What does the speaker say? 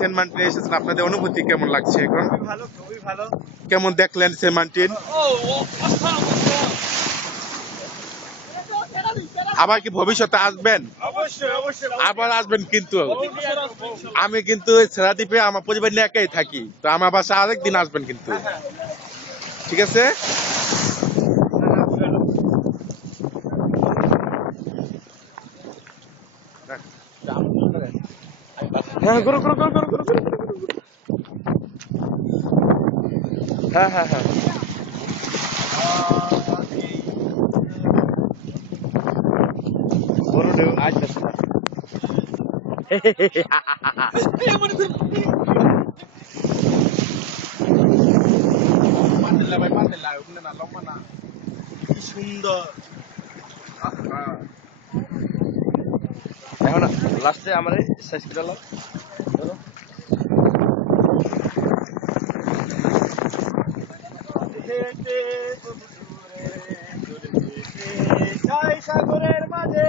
Saint মার্টিনে এসেছেন, আপনাদের অনুভূতি কেমন লাগছে এখন? ভালো, খুবই ভালো। কেমন দেখলেন সেন্ট মার্টিন? আবার কি ভবিষ্যতে আসবেন? অবশ্যই অবশ্যই আবার আসবেন কিন্তু। আমি কিন্তু সেরাদ্বীপে আমার পরিবার নিয়ে একাই থাকি, তো আমার বাসা আরেকদিন আসবেন কিন্তু, ঠিক আছে? হ্যাঁ, করো করো করো করো করো করো। হ্যাঁ হ্যাঁ হ্যাঁ, বড় ঢেউ আসতেছে না। পাতিলা ভাই, পাতিলা ওখানে না, লম্বা না। কি সুন্দর। এখন লাস্টে আমার সাইজ করে দাও। হেঁটে বহু দূরে, দূরে হেঁটে যাই সাগরের মাঝে।